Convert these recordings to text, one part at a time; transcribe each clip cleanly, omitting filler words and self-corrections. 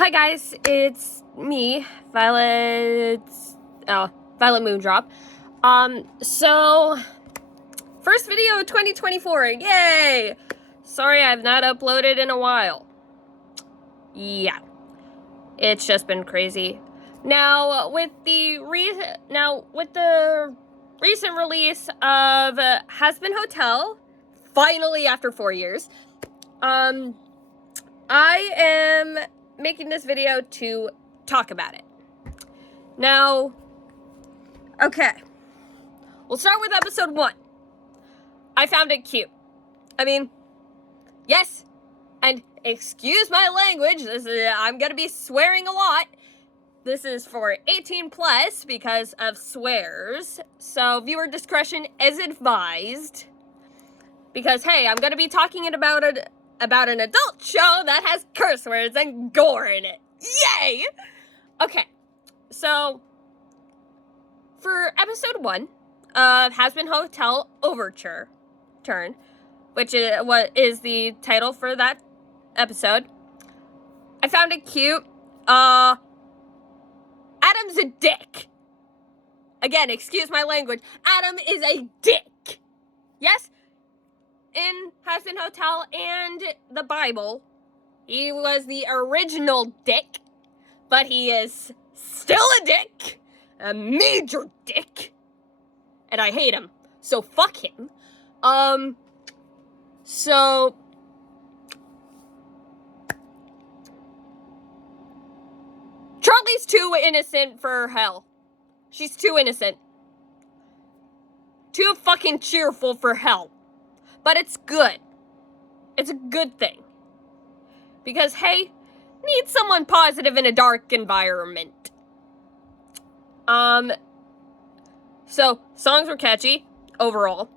Hi guys, it's me, Violet Moondrop. So first video of 2024, yay! Sorry I've not uploaded in a while. Yeah, it's just been crazy. Now with the recent release of Hazbin Hotel, finally after 4 years, I am making this video to talk about it. Now, okay, we'll start with episode 1. I found it cute. I mean, yes, and excuse my language, I'm gonna be swearing a lot. This is for 18 plus because of swears, so viewer discretion is advised. Because, hey, I'm gonna be talking about an adult show that has curse words and gore in it. Yay! Okay, so for episode 1 of Hazbin Hotel Overture Turn, which is what is the title for that episode, I found it cute. Adam's a dick. Again, excuse my language. Adam is a dick. Yes? In Hazbin Hotel and the Bible, he was the original dick, but he is still a dick, a major dick, and I hate him, so fuck him. So Charlie's too innocent for hell. She's too innocent. Too fucking cheerful for hell. But it's good. It's a good thing. Because, hey, need someone positive in a dark environment. So, songs were catchy, overall.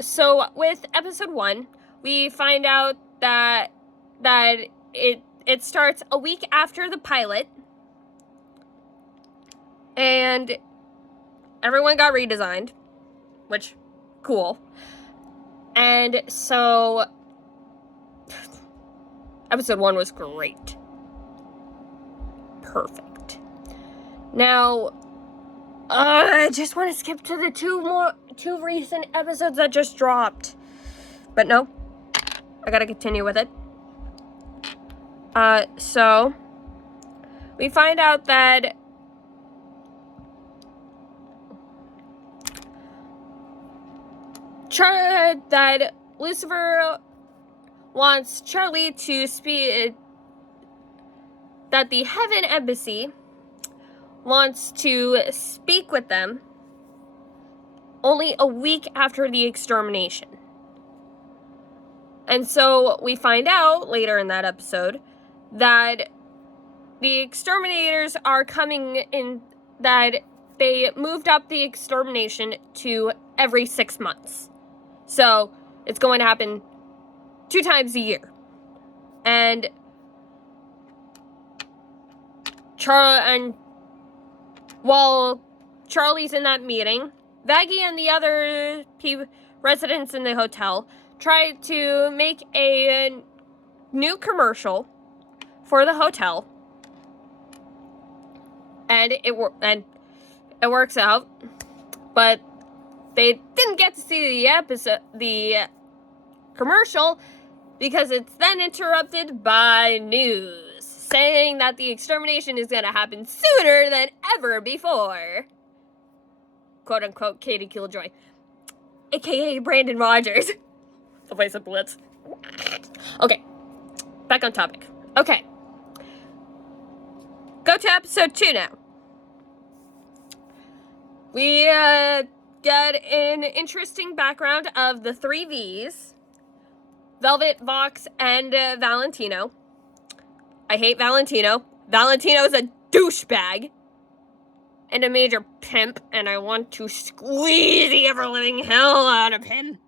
So, with episode 1, we find out that it starts a week after the pilot. And everyone got redesigned. Which, cool. And so episode 1 was great. Perfect. Now, I just want to skip to the two recent episodes that just dropped. But no, I gotta continue with it. So we find out that that Lucifer wants Charlie to speak, that the Heaven Embassy wants to speak with them only a week after the extermination. And so we find out later in that episode that the exterminators are coming in, that they moved up the extermination to every 6 months. So, it's going to happen 2 times a year. And while Charlie's in that meeting, Vaggie and the other residents in the hotel try to make a new commercial for the hotel. And it works out. But they didn't get to see the commercial, because it's then interrupted by news saying that the extermination is going to happen sooner than ever before. Quote unquote Katie Killjoy, aka Brandon Rogers, the voice of Blitz. Okay, back on topic. Okay, go to episode 2 now. We get an interesting background of the 3 V's. Velvet, Vox, and Valentino. I hate Valentino. Valentino's a douchebag. And a major pimp, and I want to squeeze the ever-living hell out of him.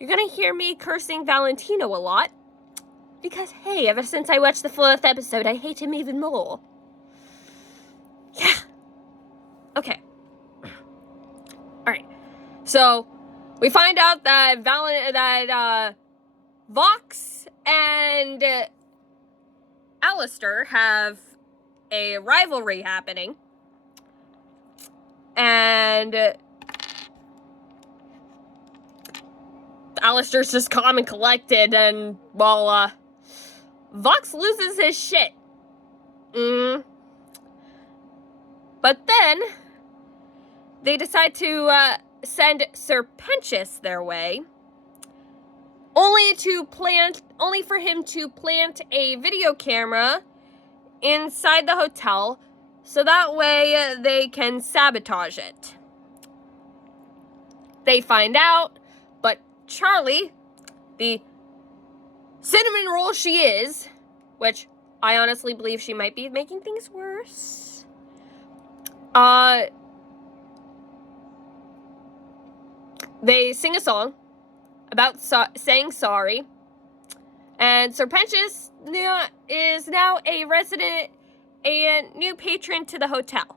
You're gonna hear me cursing Valentino a lot. Because, hey, ever since I watched the 4th episode, I hate him even more. Yeah. Okay. Alright. So, we find out that Vox and Alistair have a rivalry happening. And Alistair's just calm and collected, and, well, Vox loses his shit. But then they decide to send Serpentius their way, only for him to plant a video camera inside the hotel, so that way they can sabotage it. They find out, but Charlie, the cinnamon roll she is, which I honestly believe she might be making things worse, they sing a song about saying sorry, and Serpentius is now a new patron to the hotel.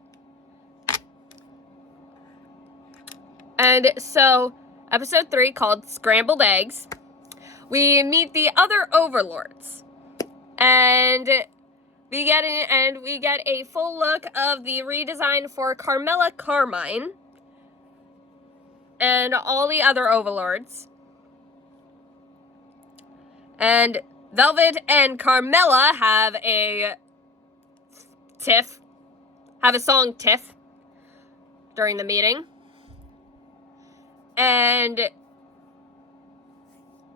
And so, episode 3, called Scrambled Eggs, we meet the other overlords. And we get a full look of the redesign for Carmela Carmine and all the other overlords. And Velvet and Carmela have a song tiff during the meeting. And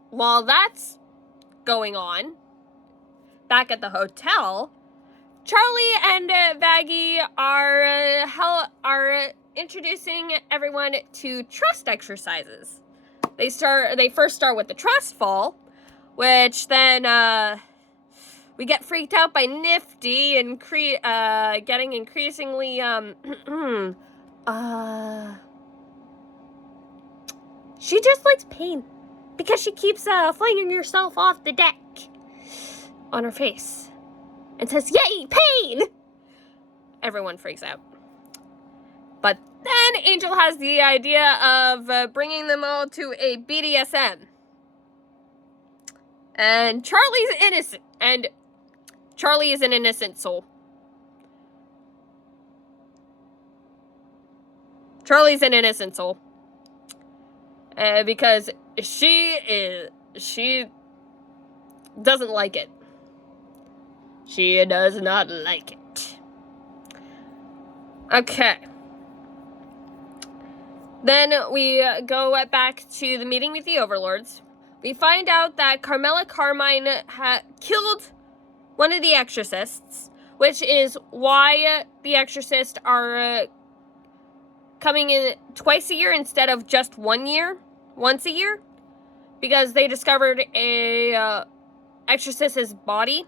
while that's going on, back at the hotel, Charlie and Vaggie are introducing everyone to trust exercises. They first start with the trust fall, which then we get freaked out by Nifty and getting increasingly she just likes pain because she keeps flinging herself off the deck on her face and says, "Yay, pain!" Everyone freaks out. But then Angel has the idea of bringing them all to a BDSM. And Charlie's innocent. And Charlie is an innocent soul. Charlie's an innocent soul. Because she doesn't like it. She does not like it. Okay. Then we go back to the meeting with the overlords. We find out that Carmela Carmine killed one of the exorcists, which is why the exorcists are coming in twice a year instead of just once a year, because they discovered a exorcist's body.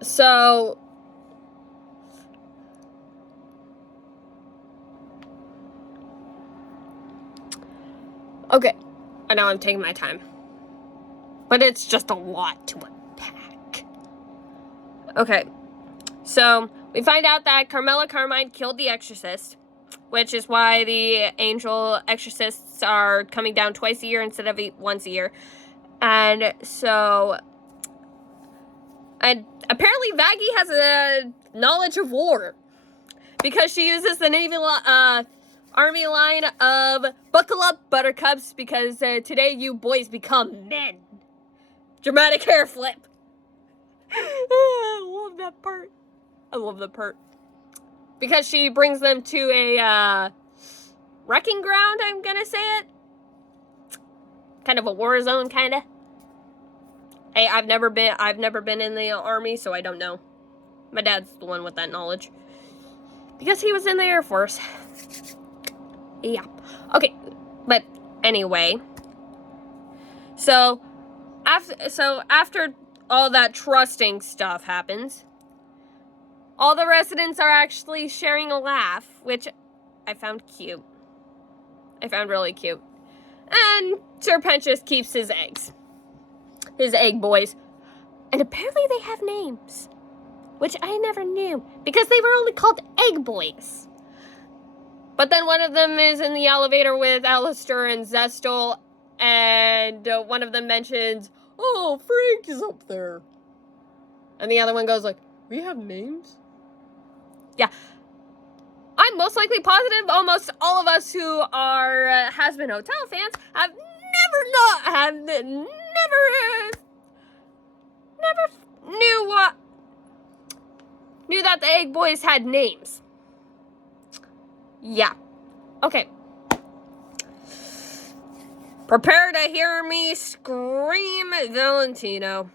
So okay, I know I'm taking my time, but it's just a lot to unpack. Okay, so we find out that Carmela Carmine killed the exorcist, which is why the angel exorcists are coming down twice a year instead of once a year. And so, and apparently Vaggie has a knowledge of war, because she uses the Navy Army line of "Buckle up, buttercups, because today you boys become men." Dramatic hair flip. I love that part. I love the part. Because she brings them to a wrecking ground, I'm gonna say it. Kind of a war zone, kinda. Hey, I've never been in the army, so I don't know. My dad's the one with that knowledge. Because he was in the Air Force. Yeah. Okay, but anyway. So after all that trusting stuff happens, all the residents are actually sharing a laugh, which I found cute. I found really cute. And Serpentius keeps his eggs. His egg boys. And apparently they have names, which I never knew, because they were only called egg boys. But then one of them is in the elevator with Alistair and Zestel, and one of them mentions, oh, Frank is up there. And the other one goes like, we have names? Yeah. I'm most likely positive almost all of us who are Hazbin Hotel fans have never knew that the Egg Boys had names. Yeah. Okay. Prepare to hear me scream Valentino.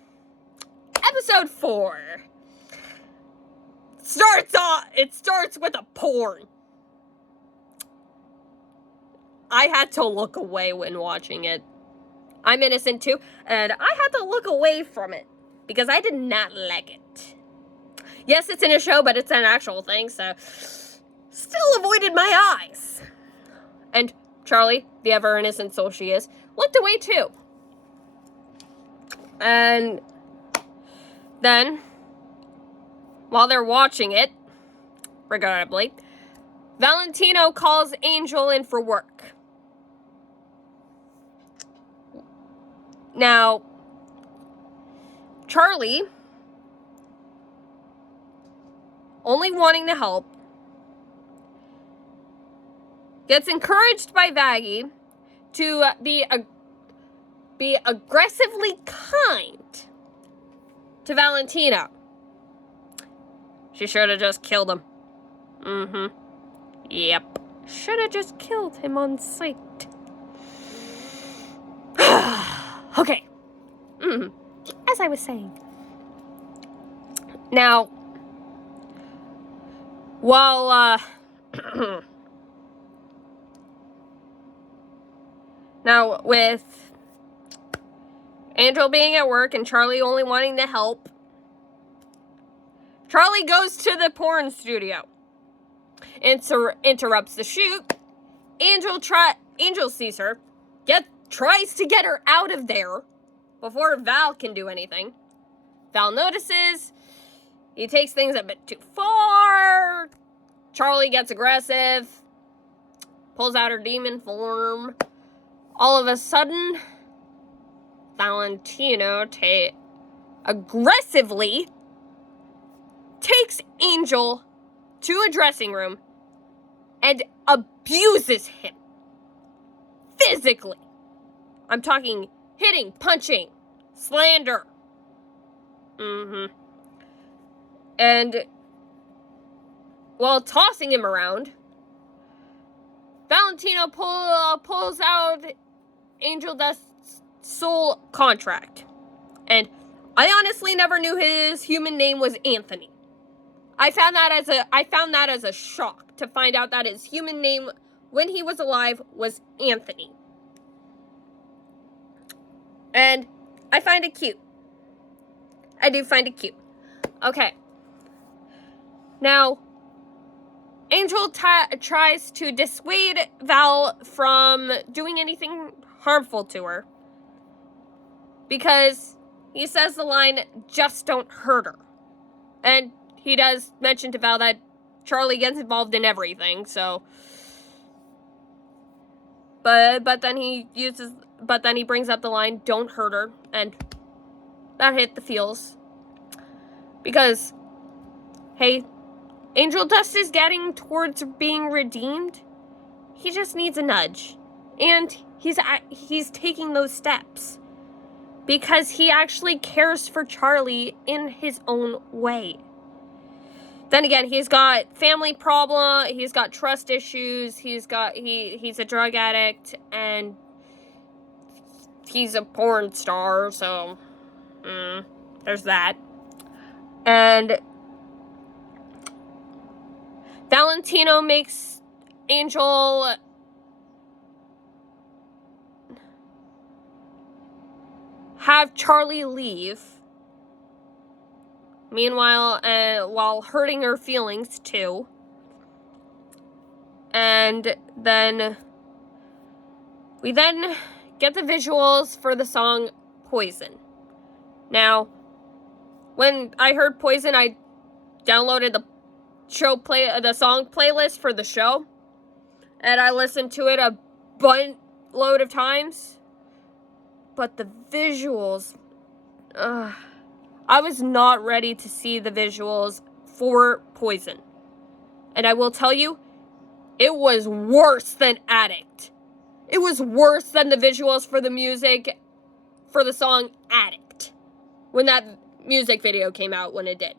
Episode 4. It starts with a porn. I had to look away when watching it. I'm innocent too, and I had to look away from it because I did not like it. Yes, it's in a show, but it's an actual thing, so still avoided my eyes. And Charlie, the ever innocent soul she is, looked away too. And then, while they're watching it, regrettably, Valentino calls Angel in for work. Now, Charlie, only wanting to help, gets encouraged by Vaggie to be aggressively kind to Valentino. She should have just killed him. Yep. Should have just killed him on sight. Okay. As I was saying. Now, while, now, with Angel being at work and Charlie only wanting to help, Charlie goes to the porn studio. Interrupts the shoot. Angel sees her. Tries to get her out of there before Val can do anything. Val notices. He takes things a bit too far. Charlie gets aggressive. Pulls out her demon form. All of a sudden, Valentino aggressively takes Angel to a dressing room and abuses him. Physically. I'm talking hitting, punching, slander. And while tossing him around, Valentino pulls out Angel Dust's soul contract. And I honestly never knew his human name was Anthony. I found that as a shock to find out that his human name when he was alive was Anthony. And I find it cute. I do find it cute. Okay. Now, Angel tries to dissuade Val from doing anything harmful to her. Because he says the line, just don't hurt her. And he does mention to Val that Charlie gets involved in everything, so. But then he brings up the line, don't hurt her, and that hit the feels. Because, hey, Angel Dust is getting towards being redeemed. He just needs a nudge. And he's taking those steps. Because he actually cares for Charlie in his own way. Then again, he's got family problem, he's got trust issues, he's a drug addict, and he's a porn star, so there's that. And Valentino makes Angel have Charlie leave. Meanwhile, while hurting her feelings too. And then we get the visuals for the song Poison. Now, when I heard Poison, I downloaded the song playlist for the show. and I listened to it a buttload of times. But the visuals, I was not ready to see the visuals for Poison. And I will tell you, it was worse than Addict. It was worse than the visuals for the music for the song Addict, when that music video came out when it did.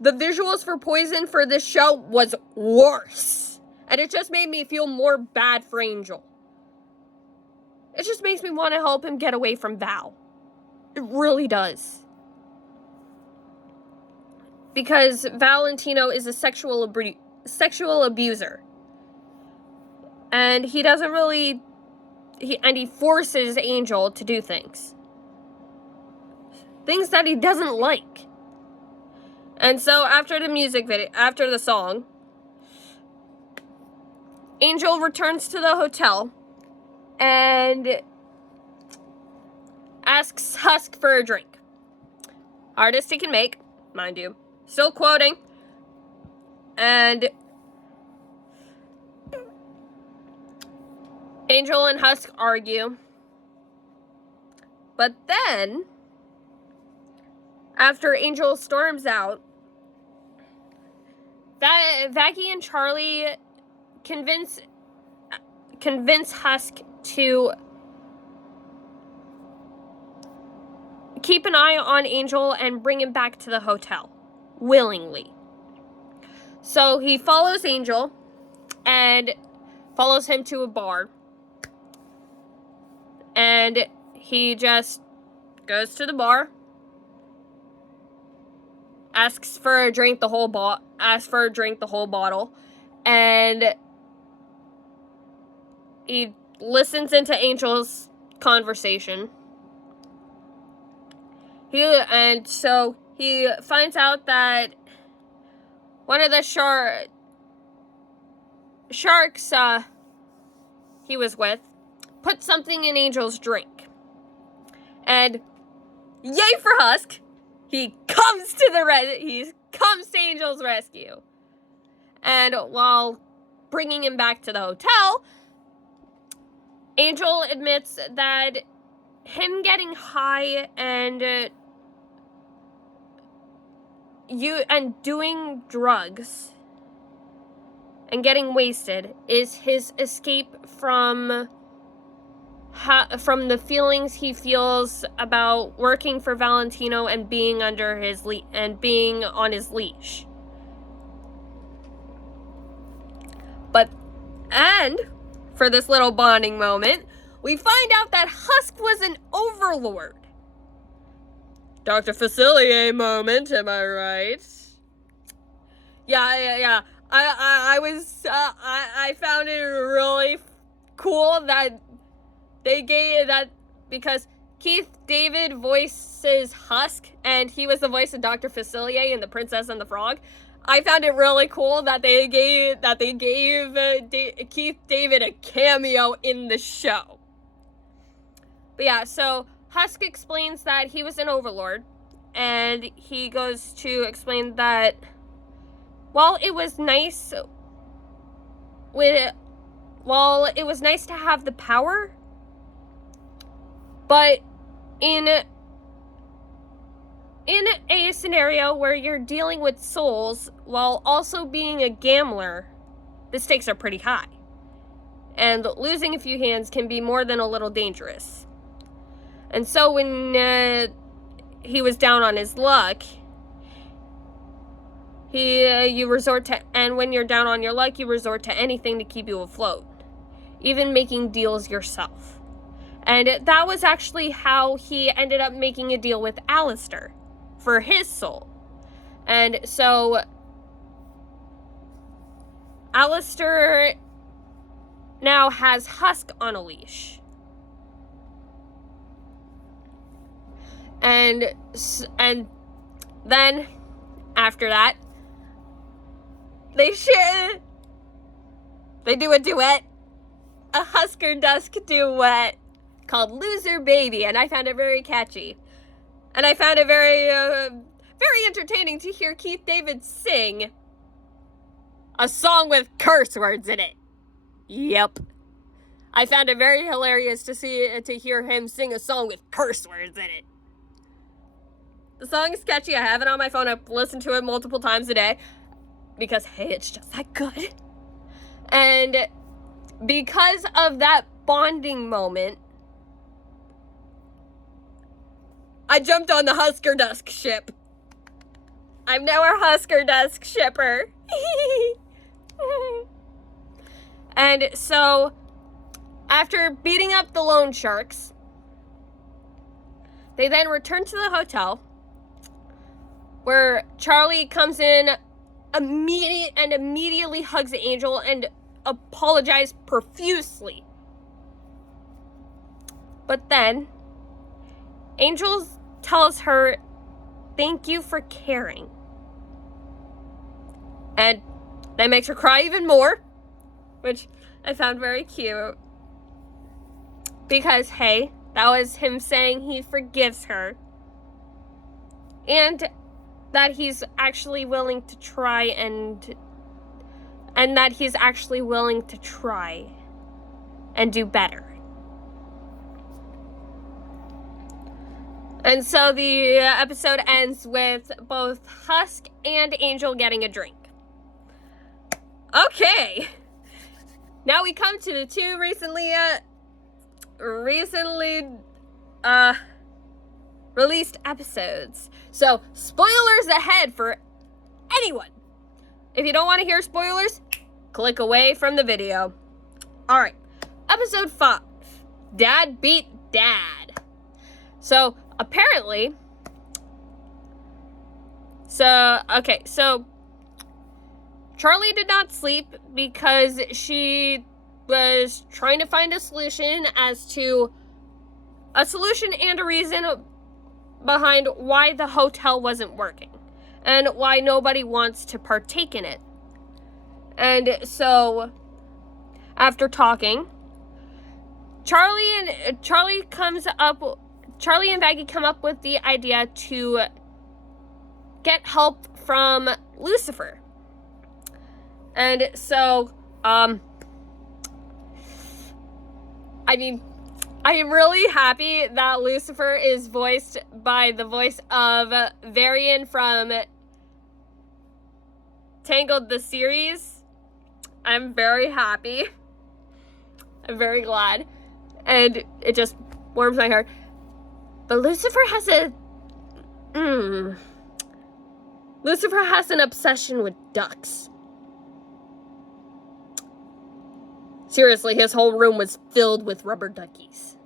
The visuals for Poison for this show was worse. And it just made me feel more bad for Angel. It just makes me want to help him get away from Val. It really does. Because Valentino is a sexual abuser. And he doesn't really... He forces Angel to do things. Things that he doesn't like. And so after the music video, after the song, Angel returns to the hotel and asks Husk for a drink. Hardest he can make, mind you. Still quoting. And Angel and Husk argue. But then, after Angel storms out, Vaggie and Charlie convince Husk to keep an eye on Angel and bring him back to the hotel, willingly. So he follows Angel and follows him to a bar. And he just goes to the bar, asks for a drink the whole bottle, and he listens into Angel's conversation. So he finds out that one of the sharks he was with put something in Angel's drink. And yay for Husk! He comes to Angel's rescue. And while bringing him back to the hotel, Angel admits that him getting high and doing drugs and getting wasted is his escape from the feelings he feels about working for Valentino and being under his being on his leash. And for this little bonding moment, we find out that Husk was an overlord. Dr. Facilier moment, am I right? Yeah. I found it really cool that they gave that, because Keith David voices Husk, and he was the voice of Dr. Facilier in The Princess and the Frog. I found it really cool that they gave Keith David a cameo in the show. But yeah, so Husk explains that he was an overlord, and he goes to explain that while it was nice to have the power, but in a scenario where you're dealing with souls while also being a gambler, the stakes are pretty high. And losing a few hands can be more than a little dangerous. And so when he was down on his luck, when you're down on your luck, you resort to anything to keep you afloat, even making deals yourself. And that was actually how he ended up making a deal with Alistair for his soul. And so Alistair now has Husk on a leash. And then after that, they do a duet, a Husker Dusk duet called Loser Baby, and I found it very catchy. And I found it very entertaining to hear Keith David sing a song with curse words in it. Yep. I found it very hilarious to hear him sing a song with curse words in it. The song is catchy. I have it on my phone. I've listened to it multiple times a day because, hey, it's just that good. And because of that bonding moment, I jumped on the Husker Dusk ship. I'm now our Husker Dusk shipper. And so, after beating up the loan sharks, they then return to the hotel, where Charlie comes in immediately hugs Angel and apologizes profusely. But then, Angel tells her, "Thank you for caring." And that makes her cry even more, which I found very cute. Because, hey, that was him saying he forgives her. And that he's actually willing to try and that he's actually willing to try and do better. And so the episode ends with both Husk and Angel getting a drink. Okay. Now we come to the two recently released episodes. So, spoilers ahead for anyone. If you don't want to hear spoilers, click away from the video. Alright, episode 5. Dad beat Dad. So, apparently, Charlie did not sleep because she was trying to find a solution and a reason behind why the hotel wasn't working and why nobody wants to partake in it. And so, after talking, Charlie and Vaggie come up with the idea to get help from Lucifer. And so, I am really happy that Lucifer is voiced by the voice of Varian from Tangled the series. I'm very happy. I'm very glad. And it just warms my heart. But Lucifer has an obsession with ducks. Seriously, his whole room was filled with rubber duckies.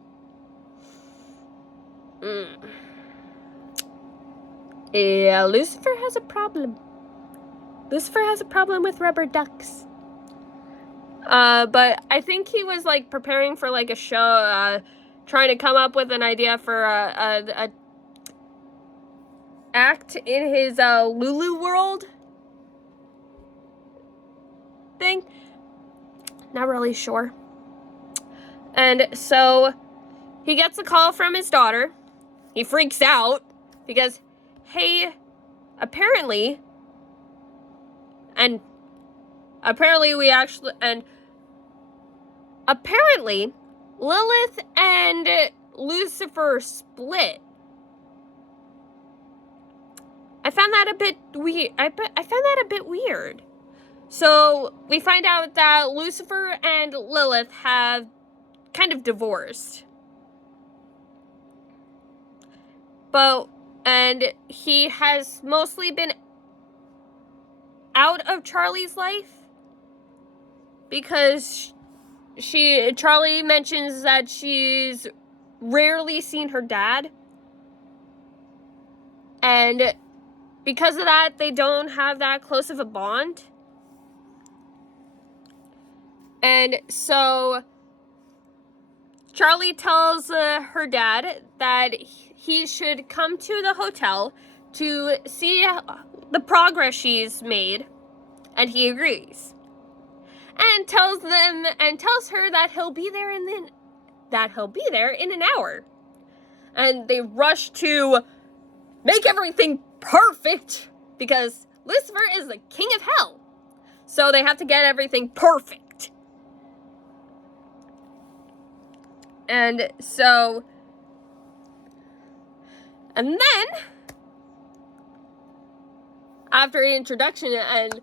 Yeah, Lucifer has a problem. Lucifer has a problem with rubber ducks. But I think he was, preparing for, a show, trying to come up with an idea for a act in his, Lulu world thing. Not really sure. And so, he gets a call from his daughter. He freaks out because, hey, apparently Lilith and Lucifer split. I found that a bit weird. So, we find out that Lucifer and Lilith have kind of divorced. And he has mostly been out of Charlie's life because Charlie mentions that she's rarely seen her dad. And because of that, they don't have that close of a bond. And so Charlie tells her dad that he should come to the hotel to see the progress she's made, and he agrees. And tells her that he'll be there in an hour. And they rush to make everything perfect because Lucifer is the king of hell. So they have to get everything perfect. And so, and then, after the introduction, and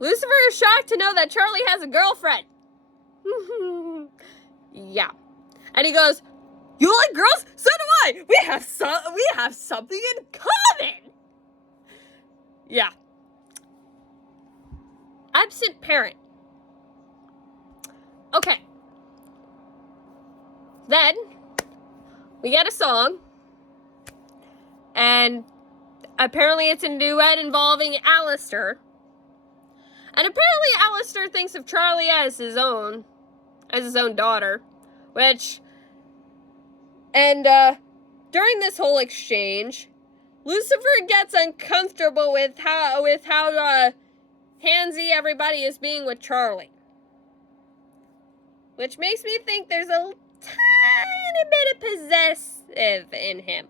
Lucifer is shocked to know that Charlie has a girlfriend. Yeah. And he goes, "You like girls? So do I. We have something in common." Yeah. Absent parent. Okay. Then we get a song, and apparently it's a duet involving Alistair. And apparently Alistair thinks of Charlie as his own daughter, which, and during this whole exchange, Lucifer gets uncomfortable with how handsy everybody is being with Charlie, which makes me think there's a tiny bit of possessive in him.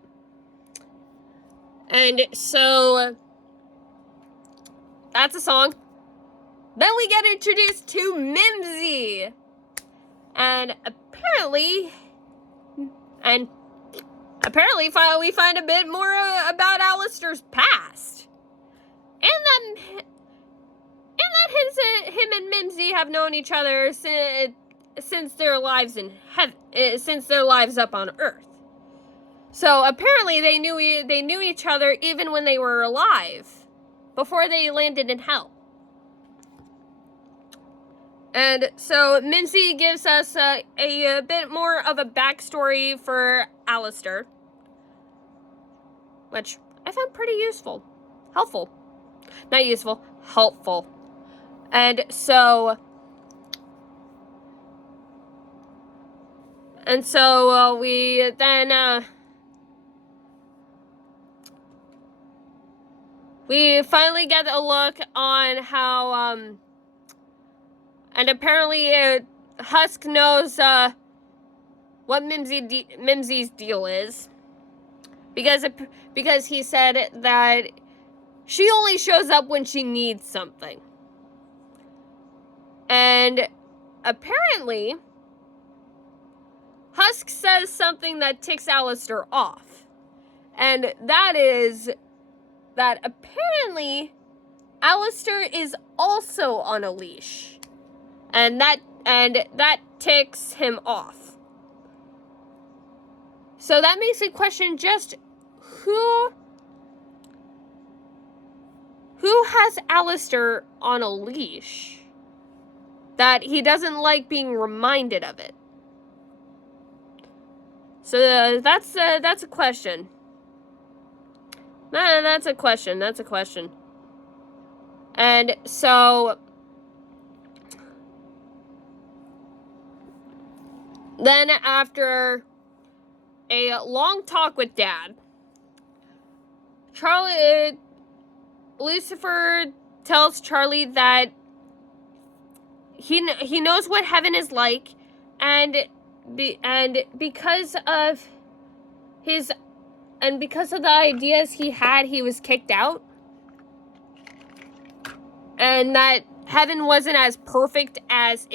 And so that's a song. Then we get introduced to Mimsy. And apparently we find a bit more about Alistair's past. And that him and Mimsy have known each other since their lives in heaven, since their lives up on Earth. So apparently they knew each other even when they were alive, before they landed in hell. And so Mimsy gives us a bit more of a backstory for Alistair, which I found pretty useful. Helpful. Not useful, helpful. And so we then we finally get a look on how and apparently Husk knows what Mimsy's deal is, because he said that she only shows up when she needs something. And apparently Husk says something that ticks Alistair off. And that is that apparently Alistair is also on a leash. And that ticks him off. So that makes me question just who has Alistair on a leash that he doesn't like being reminded of it. So that's a question. That's a question. And so then after a long talk with Dad, Lucifer tells Charlie that he knows what heaven is like, and because of the ideas he had, he was kicked out, and that heaven wasn't as perfect as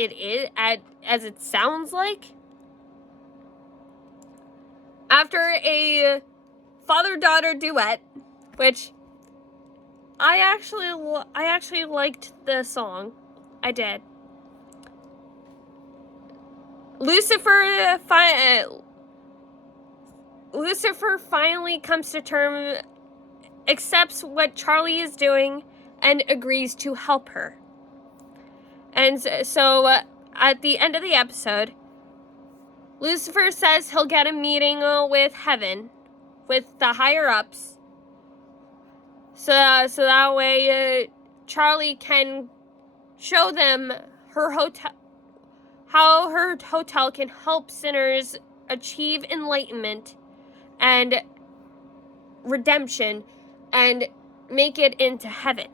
as it sounds like. After a father-daughter duet, which I actually liked the song. I did. Lucifer finally comes to terms, accepts what Charlie is doing, and agrees to help her. And so at the end of the episode, Lucifer says he'll get a meeting with heaven, with the higher-ups, so that way Charlie can show them her hotel, how her hotel can help sinners achieve enlightenment and redemption and make it into heaven.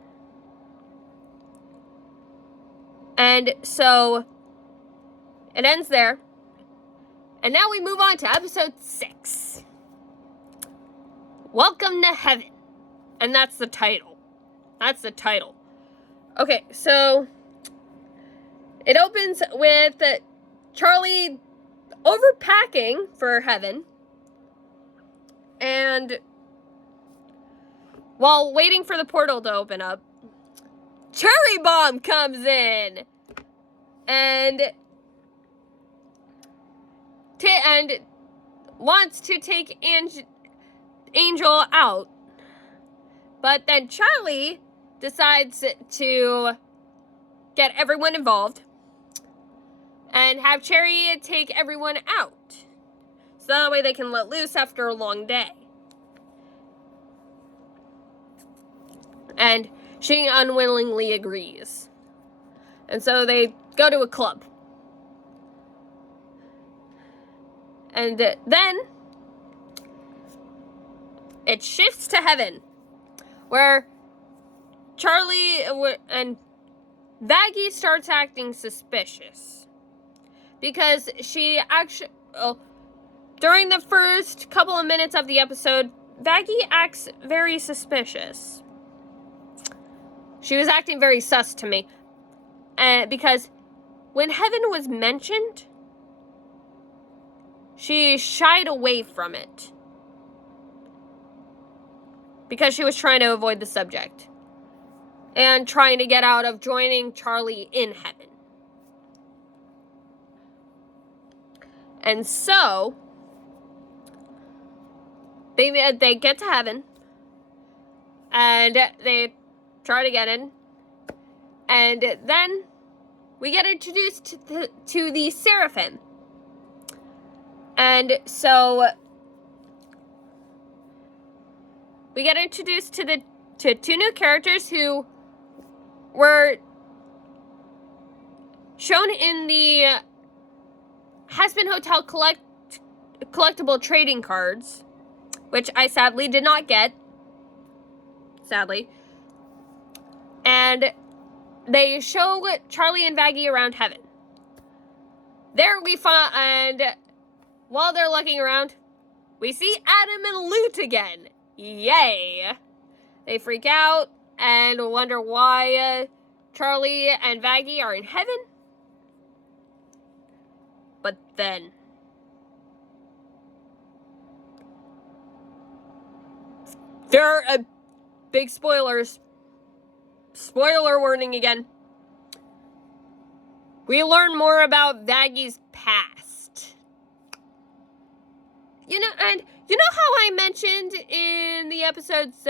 And so it ends there. And now we move on to episode 6. Welcome to Heaven. And that's the title. Okay, so it opens with Charlie overpacking for heaven. And while waiting for the portal to open up, Cherry Bomb comes in and wants to take Angel out. But then Charlie decides to get everyone involved and have Cherry take everyone out. So that way they can let loose after a long day. And she unwillingly agrees. And so they go to a club. And then it shifts to heaven, where Charlie and Vaggie starts acting suspicious. Because she actually... during the first couple of minutes of the episode, Vaggie acts very suspicious. She was acting very sus to me. Because when heaven was mentioned, she shied away from it. Because she was trying to avoid the subject. And trying to get out of joining Charlie in heaven. And so, they get to heaven. And they try to get in. And then we get introduced to the Seraphim. And so we get introduced to two new characters who were shown in the Hazbin Hotel collectible trading cards, which I sadly did not get. Sadly. And they show Charlie and Vaggie around heaven. There we find, and while they're looking around, we see Adam and Lute again. Yay! They freak out and wonder why Charlie and Vaggie are in heaven. But then, there are big spoilers. Spoiler warning again. We learn more about Vaggie's past. You know how I mentioned in the episodes,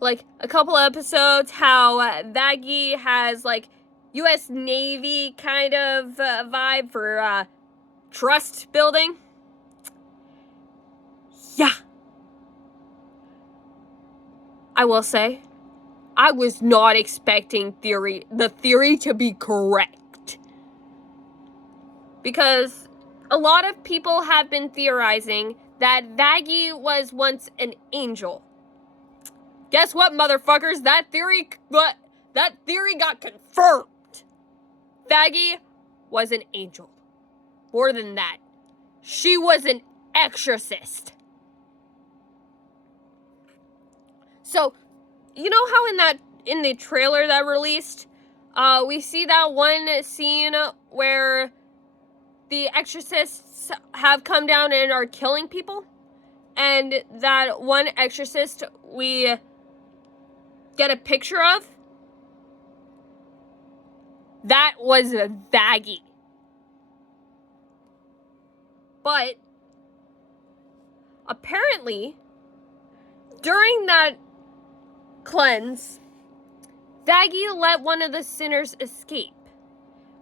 like a couple episodes, how Vaggie has like U.S. Navy kind of vibe for trust building? Yeah. I will say, I was not expecting the theory to be correct. Because a lot of people have been theorizing that Vaggie was once an angel. Guess what, motherfuckers? That theory got confirmed. Vaggie was an angel. More than that, she was an exorcist. So, you know how in the trailer that released, we see that one scene where the exorcists have come down and are killing people? And that one exorcist we get a picture of? That was Vaggie. But apparently, during that cleanse, Vaggie let one of the sinners escape.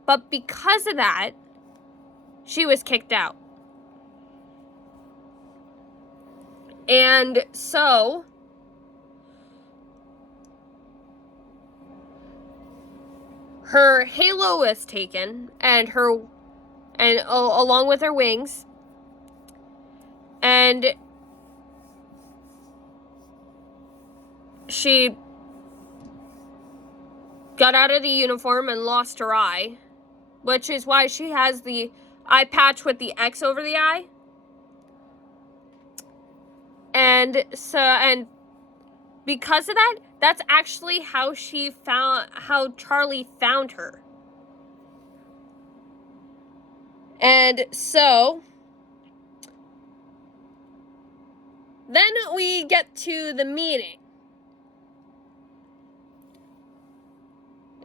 But because of that, she was kicked out. And so, her halo was taken, and along with her wings, and she got out of the uniform and lost her eye, which is why she has the eye patch with the X over the eye. And because of that, That's actually how Charlie found her. And so then we get to the meeting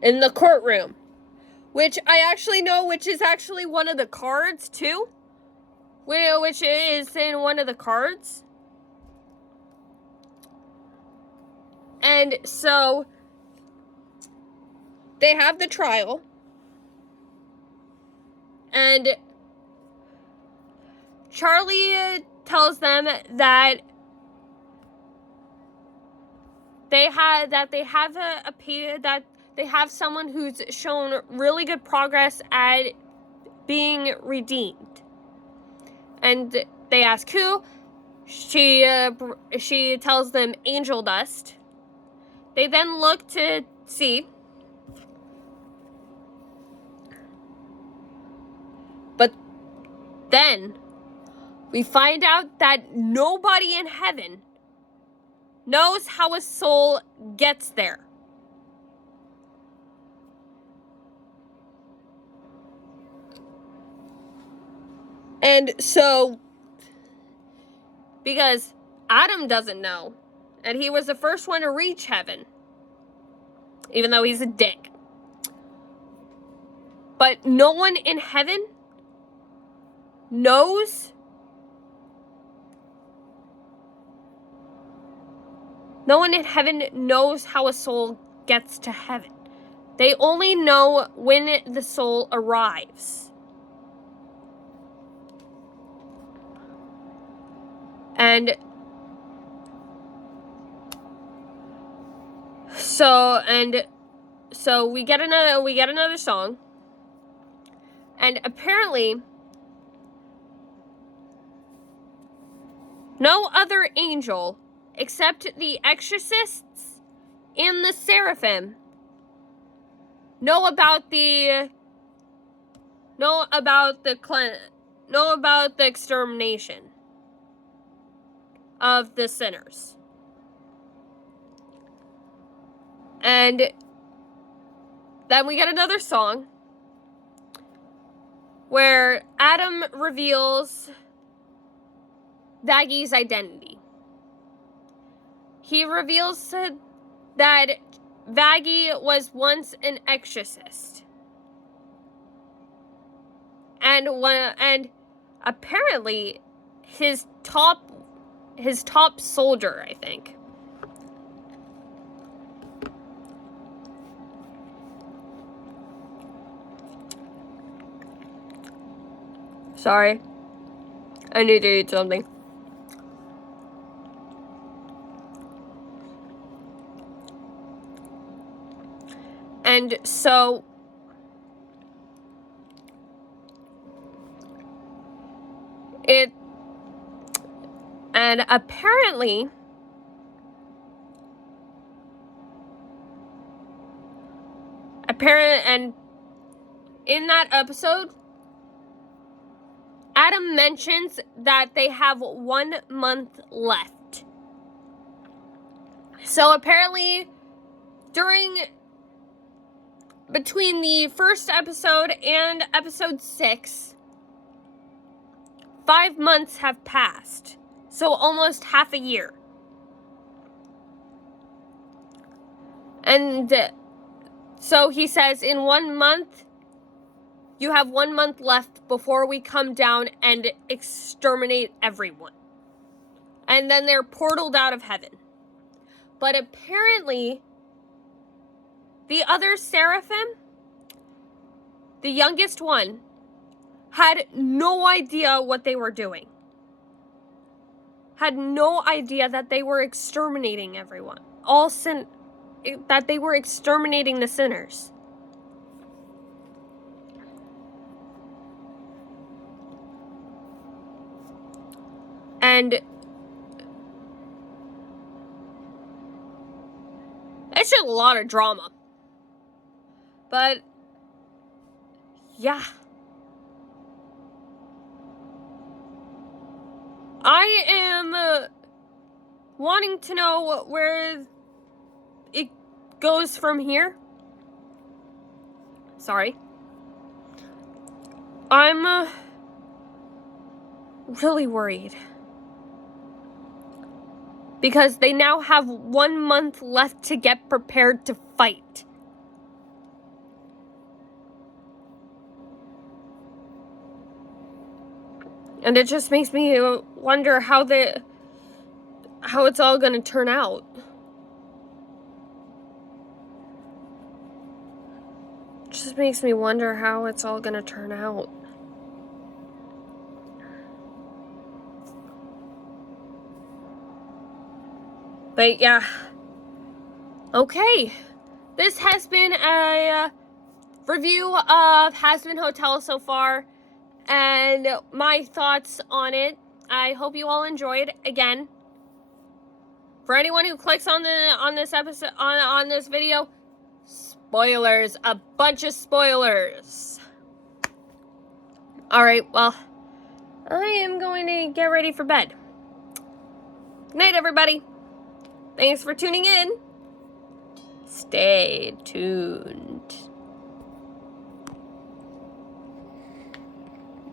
in the courtroom, which I actually know, which is actually one of the cards too, which is in one of the cards. And so they have the trial, and Charlie tells them that they have someone who's shown really good progress at being redeemed. And they ask who. She tells them angel dust. They then look to see. But then we find out that nobody in heaven knows how a soul gets there. And so, because Adam doesn't know, and he was the first one to reach heaven, even though he's a dick. But no one in heaven knows. No one in heaven knows how a soul gets to heaven. They only know when the soul arrives. And so we get another song. And apparently no other angel except the exorcists and the seraphim know about the extermination of the sinners. And then we get another song where Adam reveals Vaggie's identity. He reveals that Vaggie was once an exorcist. And apparently his top soldier, I think. Sorry. I need to eat something. And so apparently and in that episode, Adam mentions that they have 1 month left. So apparently between the first episode and episode 6, 5 months have passed. So almost half a year. And so he says, in 1 month, you have 1 month left before we come down and exterminate everyone. And then they're portaled out of heaven. But apparently, the other seraphim, the youngest one, had no idea what they were doing. Had no idea that they were exterminating everyone. That they were exterminating the sinners. And it's just a lot of drama. But yeah. I am wanting to know where it goes from here. Sorry. I'm really worried. Because they now have 1 month left to get prepared to fight. And it just makes me wonder how it's all gonna turn out. It just makes me wonder how it's all gonna turn out. But yeah. Okay. This has been a review of Hazbin Hotel so far, and my thoughts on it. I hope you all enjoyed. Again, for anyone who clicks on this episode on this video, spoilers, a bunch of spoilers. All right, well, I am going to get ready for bed. Good night, everybody. Thanks for tuning in. Stay tuned.